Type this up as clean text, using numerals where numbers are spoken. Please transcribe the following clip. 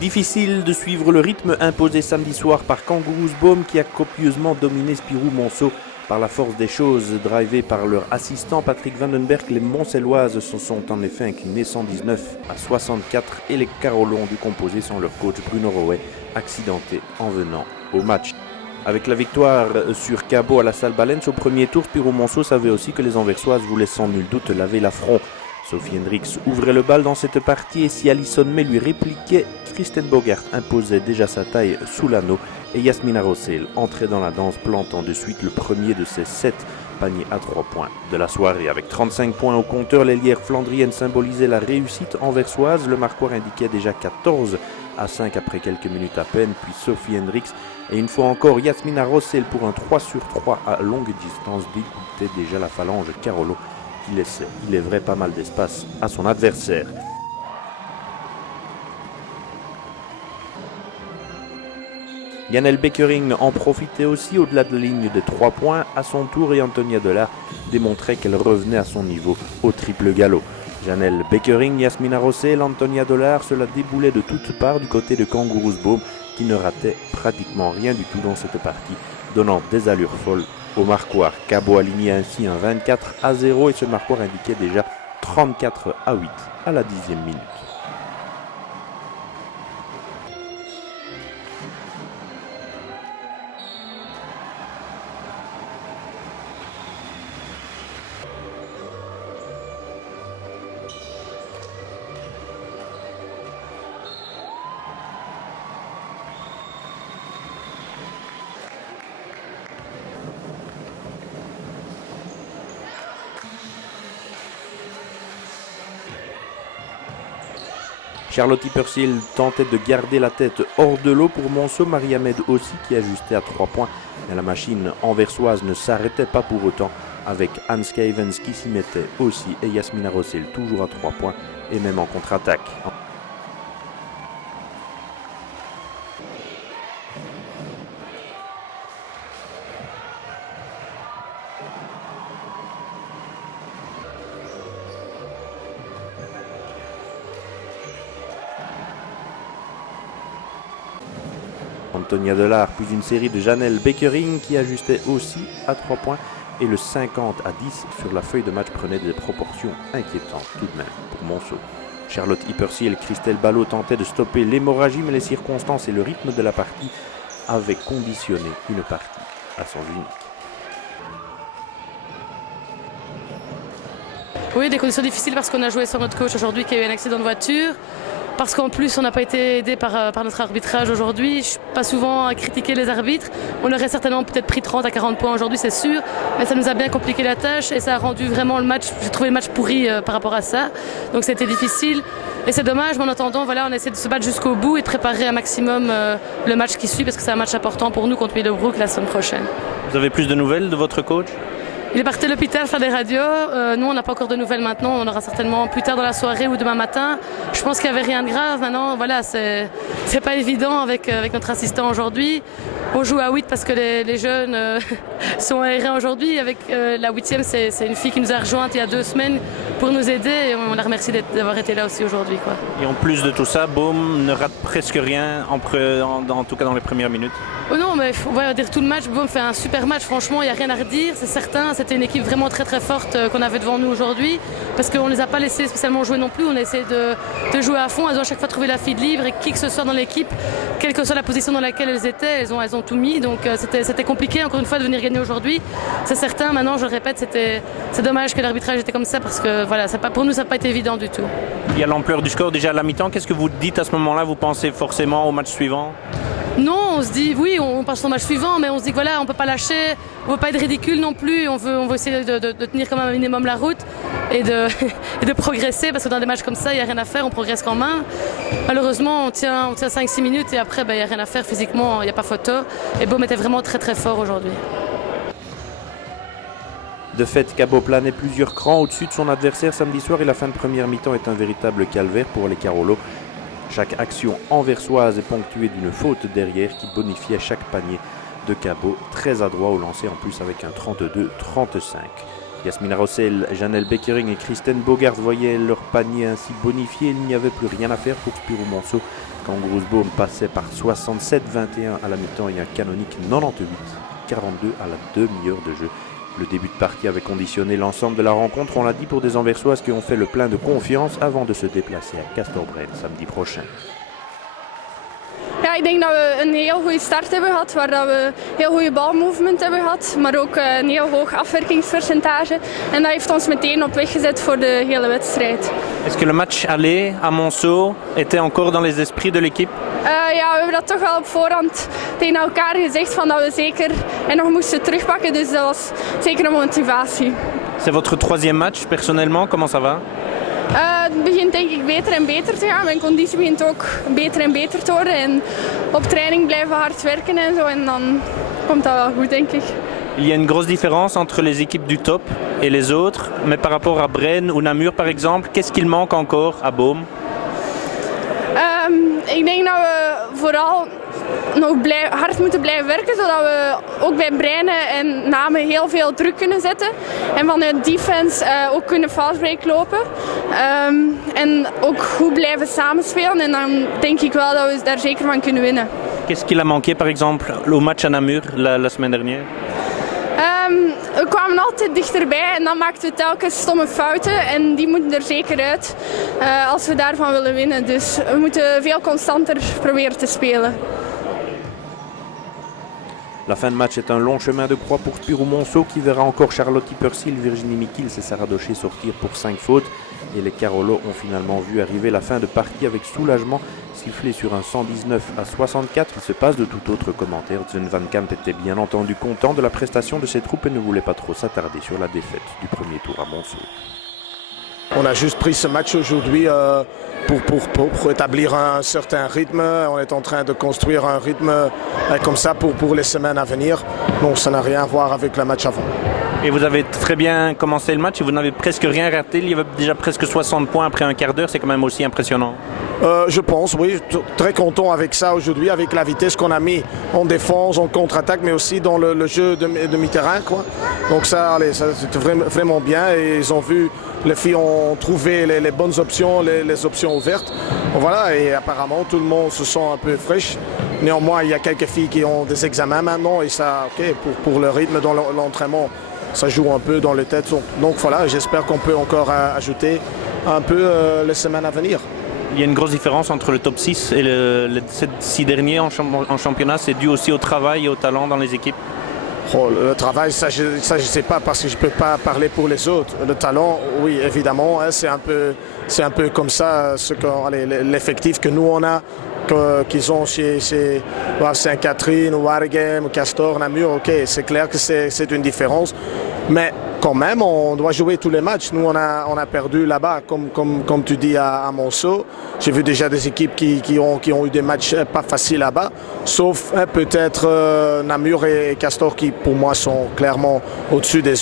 Difficile de suivre le rythme imposé samedi soir par Kangaroos-Boom qui a copieusement dominé Spirou-Monceau. Par la force des choses, drivés par leur assistant Patrick Vandenberg, les Moncelloises se sont en effet inclinés 119-64 et les Carolons ont dû composer sans leur coach Bruno Rouet, accidenté en venant au match. Avec la victoire sur Cabot à la Salle Balens au premier tour, Spirou-Monceau savait aussi que les Anversoises voulaient sans nul doute laver l'affront. Sophie Hendricks ouvrait le bal dans cette partie et si Alison May lui répliquait, Kristen Bogart imposait déjà sa taille sous l'anneau et Yasmina Rossel entrait dans la danse plantant de suite le premier de ses 7 paniers à 3 points de la soirée. Avec 35 points au compteur, l'ailière flandrienne symbolisait la réussite anversoise. Le marqueur indiquait déjà 14-5 après quelques minutes à peine, puis Sophie Hendricks et une fois encore Yasmina Rossel pour un 3 sur 3 à longue distance dégoûtait déjà la phalange Carolo qui laissait, il est vrai, pas mal d'espace à son adversaire. Janelle Beckering en profitait aussi au-delà de la ligne des 3 points à son tour et Antonia Delard démontrait qu'elle revenait à son niveau au triple galop. Janelle Beckering, Yasmina Rossel, Antonia Delard, cela déboulait de toutes parts du côté de Kangaroos-Boom qui ne ratait pratiquement rien du tout dans cette partie, donnant des allures folles au marquoir. Cabot alignait ainsi un 24-0 et ce marquoir indiquait déjà 34-8 à la 10e minute. Charlotte Yppersil tentait de garder la tête hors de l'eau pour Monceau, Marie-Ahmed aussi qui ajustait à 3 points. Mais la machine anversoise ne s'arrêtait pas pour autant avec Anne Skavens qui s'y mettait aussi et Yasmina Rossel toujours à 3 points et même en contre-attaque. Antonia Delard, puis une série de Janelle Beckering qui ajustait aussi à 3 points et le 50-10 sur la feuille de match prenait des proportions inquiétantes tout de même pour Monceau. Charlotte Yppersil et Christelle Ballot tentaient de stopper l'hémorragie mais les circonstances et le rythme de la partie avaient conditionné une partie à sens unique. Oui, des conditions difficiles parce qu'on a joué sur notre coach aujourd'hui qui a eu un accident de voiture. Parce qu'en plus, on n'a pas été aidé par notre arbitrage aujourd'hui. Je ne suis pas souvent à critiquer les arbitres. On aurait certainement peut-être pris 30 à 40 points aujourd'hui, c'est sûr. Mais ça nous a bien compliqué la tâche et ça a rendu vraiment le match. J'ai trouvé le match pourri par rapport à ça. Donc c'était difficile. Et c'est dommage, mais en attendant, voilà, on essaie de se battre jusqu'au bout et de préparer un maximum le match qui suit parce que c'est un match important pour nous contre Willowbrook la semaine prochaine. Vous avez plus de nouvelles de votre coach ? Il est parti à l'hôpital faire des radios. Nous, on n'a pas encore de nouvelles maintenant. On aura certainement plus tard dans la soirée ou demain matin. Je pense qu'il n'y avait rien de grave. Maintenant, voilà, c'est pas évident avec notre assistant aujourd'hui. On joue à 8 parce que les jeunes sont aérés aujourd'hui. Avec la 8e, c'est une fille qui nous a rejointes il y a 2 semaines pour nous aider. Et on la remercie d'avoir été là aussi aujourd'hui, quoi. Et en plus de tout ça, Boom ne rate presque rien, en tout cas dans les premières minutes. Oh non, mais on va dire tout le match. Boom fait un super match. Franchement, il n'y a rien à redire. C'est certain. C'était une équipe vraiment très très forte qu'on avait devant nous aujourd'hui. Parce qu'on ne les a pas laissés spécialement jouer non plus. On a essayé de jouer à fond. Elles ont à chaque fois trouvé la fille libre et qui que ce soit dans l'équipe, quelle que soit la position dans laquelle elles étaient, elles ont tout mis. Donc c'était compliqué encore une fois de venir gagner aujourd'hui. C'est certain. Maintenant, je le répète, c'est dommage que l'arbitrage était comme ça parce que voilà, pour nous, ça n'a pas été évident du tout. Il y a l'ampleur du score déjà à la mi-temps. Qu'est-ce que vous dites à ce moment-là? Vous pensez forcément au match suivant? Non, on se dit oui, on passe au match suivant, mais on se dit que voilà, on ne peut pas lâcher, on ne veut pas être ridicule non plus, on veut essayer de tenir quand même un minimum la route et de progresser parce que dans des matchs comme ça, il n'y a rien à faire, on progresse quand même. Malheureusement, on tient 5-6 minutes et après, il n'y a rien à faire physiquement, il n'y a pas photo. Et Boom était vraiment très très fort aujourd'hui. De fait, Cabot planait plusieurs crans au-dessus de son adversaire samedi soir et la fin de première mi-temps est un véritable calvaire pour les Carolos. Chaque action anversoise est ponctuée d'une faute derrière qui bonifiait chaque panier de Cabot, très adroit au lancer en plus avec un 32-35. Yasmina Rossel, Janelle Beckering et Kristen Bogart voyaient leur panier ainsi bonifié. Il n'y avait plus rien à faire pour Spirou Monceau. Kangaroos Boom passait par 67-21 à la mi-temps et un canonique 98-42 à la demi-heure de jeu. Le début de partie avait conditionné l'ensemble de la rencontre, on l'a dit, pour des Anversoises qui ont fait le plein de confiance avant de se déplacer à Castorbrel samedi prochain. Ja, ik denk dat we een heel goede start hebben gehad, waar dat we heel goede balmovement hebben gehad, maar ook een heel hoog afwerkingspercentage. En dat heeft ons meteen op weg gezet voor de hele wedstrijd. Est-ce que le match aller à Monceau était encore dans les esprits de l'équipe? Ja, we hebben dat toch wel op voorhand tegen elkaar gezegd van dat we zeker en nog moesten terugpakken, dus dat was zeker een motivatie. C'est votre troisième match personnellement, comment ça va? Het begint denk ik beter en beter te gaan. Mijn conditie begint ook beter en beter te worden. En op training blijven hard werken en zo. En dan komt dat wel goed, denk ik. Il y a une grosse différence entre les équipes du top et les autres, mais par rapport à Braine ou Namur par exemple, qu'est-ce qu'il manque encore à Boom? Ik denk dat we vooral nog hard moeten blijven werken, zodat we ook bij Breine en Namen heel veel druk kunnen zetten. En vanuit defense ook kunnen fastbreak lopen. En ook goed blijven samenspelen. En dan denk ik wel dat we daar zeker van kunnen winnen. Qu'est-ce qu'il a manqué par exemple au match à Namur la semaine dernière? We kwamen altijd dichterbij en dan maakten we telkens stomme fouten. En die moeten er zeker uit als we daarvan willen winnen. Dus we moeten veel constanter proberen te spelen. La fin de match est un long chemin de croix pour Spirou Monceau qui verra encore Charlotte Persil, Virginie Mikils et Sarah Docher sortir pour 5 fautes. Et les Carolos ont finalement vu arriver la fin de partie avec soulagement, sifflé sur un 119-64. Il se passe de tout autre commentaire. Sven Van Kamp était bien entendu content de la prestation de ses troupes et ne voulait pas trop s'attarder sur la défaite du premier tour à Monceau. On a juste pris ce match aujourd'hui pour établir un certain rythme. On est en train de construire un rythme comme ça pour les semaines à venir. Donc ça n'a rien à voir avec le match avant. Et vous avez très bien commencé le match et vous n'avez presque rien raté. Il y avait déjà presque 60 points après un quart d'heure. C'est quand même aussi impressionnant. Je pense, oui. Très content avec ça aujourd'hui, avec la vitesse qu'on a mis en défense, en contre-attaque, mais aussi dans le jeu de mi-terrain, quoi. Donc ça c'était vraiment bien. Et ils ont vu, les filles ont trouvé les bonnes options, les options ouvertes. Bon, voilà, et apparemment tout le monde se sent un peu fraîche. Néanmoins, il y a quelques filles qui ont des examens maintenant et ça, ok, pour le rythme dans l'entraînement, ça joue un peu dans les têtes. Donc voilà, j'espère qu'on peut encore ajouter un peu les semaines à venir. Il y a une grosse différence entre le top 6 et les 6 derniers en championnat. C'est dû aussi au travail et au talent dans les équipes. Oh, le travail, ça je ne sais pas parce que je ne peux pas parler pour les autres. Le talent, oui, évidemment, hein, c'est un peu comme ça l'effectif que nous on a, qu'ils ont chez Sainte-Catherine, Waregem, Castor, Namur. Ok, c'est clair que c'est une différence. Mais quand même, on doit jouer tous les matchs. Nous, on a perdu là-bas, comme tu dis, à Monceau. J'ai vu déjà des équipes qui ont eu des matchs pas faciles là-bas, sauf peut-être Namur et Castor qui, pour moi, sont clairement au-dessus des